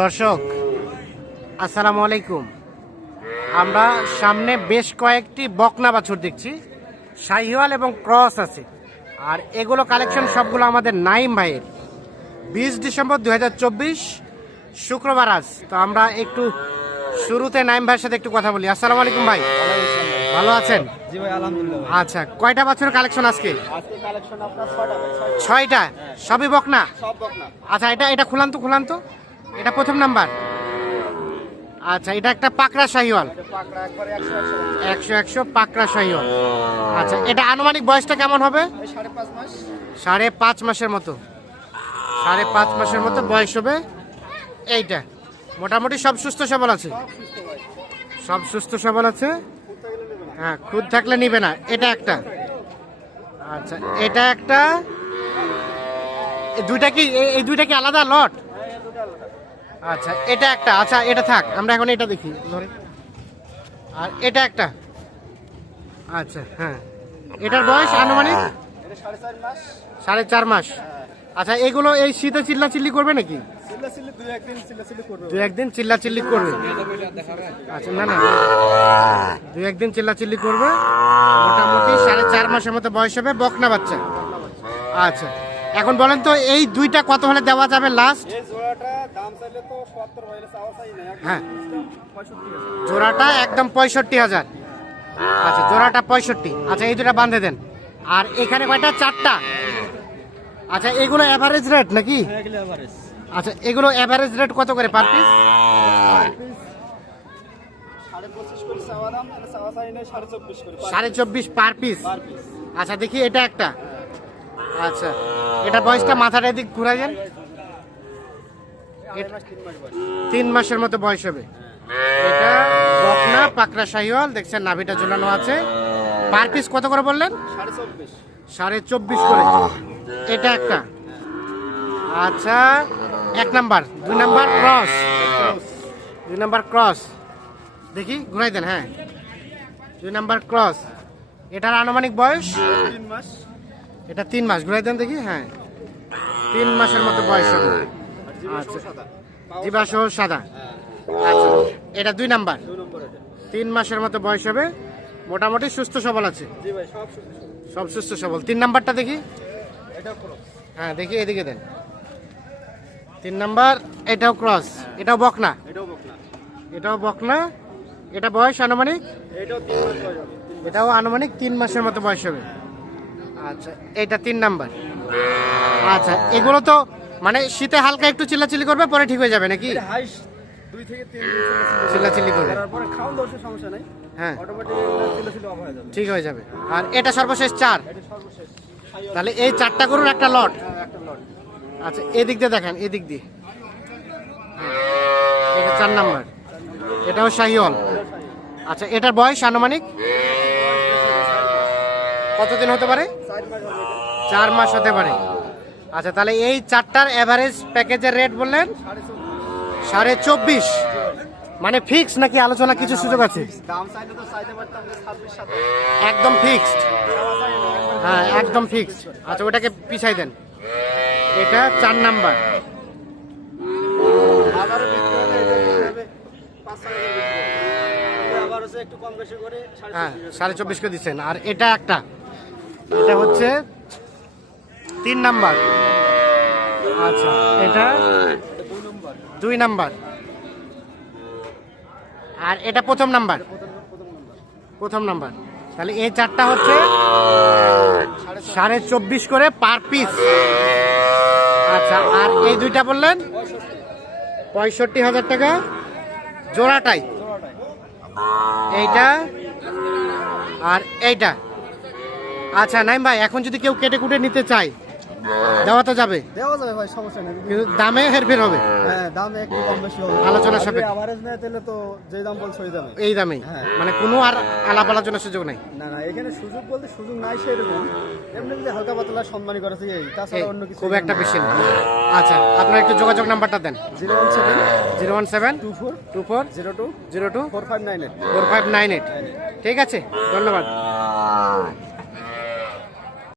দর্শক আসসালামু আলাইকুম। আমরা সামনে বেশ কয়েকটি বকনা বাছুর দেখছি। শাহিওয়াল এবং ক্রস আছে। আর এগুলো কালেকশন সবগুলো আমাদের নাইম ভাইয়ের। বিশ ডিসেম্বর দু হাজার চব্বিশ শুক্রবার আজ। তো আমরা একটু শুরুতে নাইম ভাইয়ের সাথে একটু কথা বলি। আসসালামু আলাইকুম ভাই। ভালো আছেন? জি ভাই আলহামদুলিল্লাহ আচ্ছা কয়টা বাছুরের কালেকশন আজকে? আজকে কালেকশন আপনার ছয়টা? সবই বকনা? সব বকনা। আচ্ছা এটা এটা খুলান তো খুলান তো। এটা প্রথম নাম্বার। আচ্ছা এটা একটা পাকড়া শাহিওয়াল। একশো একশো পাকড়া শাহিওয়াল। আচ্ছা এটা আনুমানিক বয়সটা কেমন হবে? সাড়ে পাঁচ মাসের মতো। সাড়ে পাঁচ মাসের মতো বয়স হবে। এইটা। মোটামুটি সব সুস্থ সবল আছে? সব সুস্থ সবল আছে? হ্যাঁ খুদ থাকলে নিবে না। এটা একটা। আচ্ছা এটা একটা দুইটা কি এই দুইটা কি আলাদা লট হ্যাঁ এই দুটো আলাদা আচ্ছা এটা একটা। আচ্ছা এটা থাক, আমরা এখন এটা দেখি ধরে আর এটা একটা। আচ্ছা হ্যাঁ। এটার বয়স আনুমানিক? সাড়ে চার মাস। আচ্ছা এগুলো এই শীতে চিল্লা চিল্লি করবে নাকি? দু করবে। আচ্ছা না না। দু করবে। মোটামুটি সাড়ে চার মাসের মতো বয়স হবে, বকনা বাচ্চা। আচ্ছা এখন বলেন তো, এই দুইটা কত হলে দেওয়া যাবে লাস্ট জোড়াটা হ্যাঁ। জোড়াটা একদম পঁয়ষট্টি হাজার। আচ্ছা জোড়াটা পঁয়ষট্টি। আচ্ছা এই দুটা বাঁধে দেন। আর এখানে কয়টা? চারটা? আচ্ছা এগুলো অ্যাভারেজ রেট নাকি? আচ্ছা এগুলো অ্যাভারেজ রেট কত করে পার পিস সাড়ে চব্বিশ পার পিস আচ্ছা দেখি এটা একটা। আচ্ছা এটা বয়সটা মাথাটা এদিক ঘুরাই মাস তিন মাসের মতো বয়স হবে। এটা বকনা পাকড়া শাহিওয়াল দেখছেন নাভিটা ঝুলানো আছে। পার পিস কত করে বললেন? সাড়ে চব্বিশ। করে। এটা একটা। আচ্ছা এক নাম্বার দুই নাম্বার ক্রস দুই নাম্বার ক্রস দেখি ঘুরাই দেন হ্যাঁ। দুই নাম্বার ক্রস এটার আনুমানিক বয়স? তিন মাস। এটা তিন মাস ঘুরাই দেন দেখি হ্যাঁ। তিন মাসের মতো বয়স হবে। আচ্ছা। সাদা। জিবাসহ সাদা। হ্যাঁ। আচ্ছা এটা দুই নাম্বার। তিন মাসের মতো বয়স হবে। মোটামুটি সুস্থ সবল আছে। সব সুস্থ সবল। তিন নাম্বারটা দেখি। হ্যাঁ দেখি এদিকে দেন। তিন নাম্বার এটাও ক্রস এটাও বকনা। এটাও বকনা। এটা বয়স আনুমানিক। এটাও আনুমানিক তিন মাসের মতো বয়স হবে। আচ্ছা এটা তিন নাম্বার। আচ্ছা এগুলো তো মানে শীতে হালকা একটু চিল্লাচিল্লি করবে পরে ঠিক হয়ে যাবে নাকি? দুই থেকে তিন চিল্লাচিল্লি করবে। করার পরে দোষের সমস্যা নাই। হ্যাঁ। অটোমেটিক হয়ে ঠিক হয়ে যাবে। আর এটা সর্বশেষ চার? তাহলে এই চারটা গরুর একটা লট? আচ্ছা এদিক দিয়ে দেখেন এদিক দিয়ে। এটা চার নাম্বার। এটাও শাহিওল আচ্ছা এটার বয়স আনুমানিক? কতদিন হতে পারে। চার মাস হতে পারে। আচ্ছা তাহলে এই চারটার অ্যাভারেজ প্যাকেজের রেট বললেন? সাড়ে চব্বিশ। মানে ফিক্স নাকি আলোচনা কিছু সুযোগ আছে? একদম ফিক্সড হ্যাঁ একদম ফিক্সড আচ্ছা ওটাকে পিছাই দেন। এটা চার নাম্বার। হ্যাঁ। সাড়ে চব্বিশ করে দিচ্ছেন। আর এটা একটা। এটা হচ্ছে তিন নাম্বার। আচ্ছা এটা দুই নাম্বার। আর এটা প্রথম নাম্বার। প্রথম নম্বর। তাহলে এই চারটা হচ্ছে সাড়ে চব্বিশ করে পার পিস। আচ্ছা আর এই দুইটা বললেন পঁয়ষট্টি হাজার টাকা জোড়াটাই। এইটা আর এইটা। আচ্ছা নাইম ভাই, এখন যদি কেউ কেটে কুটে নিতে চায় দেওয়া তো যাবে। দেওয়া যাবে ভাই সমস্যা নেই। কিন্তু দামে হেরফের হবে। হ্যাঁ দাম একটু কম বেশি হবে। আলোচনা সাপেক্ষে। আভারেজ না দিলে তো যে দাম বলছে ওই দামে। এই দামেই। হ্যাঁ। মানে কোনো আর আলাপ আলোচনার সুযোগ নাই। না না এখানে সুযোগ বলতে সুযোগ নাই সেরকম। এমনি যদি হালকা পাতলা সম্মানী করেছে এই। এই, তাছাড়া অন্য কিছু খুব একটা বেশি না। আচ্ছা আপনার একটু যোগাযোগ নাম্বারটা দেন। Zero one seven zero one seven two four two four zero two zero two four five nine eight. Four five nine eight. ঠিক আছে ধন্যবাদ।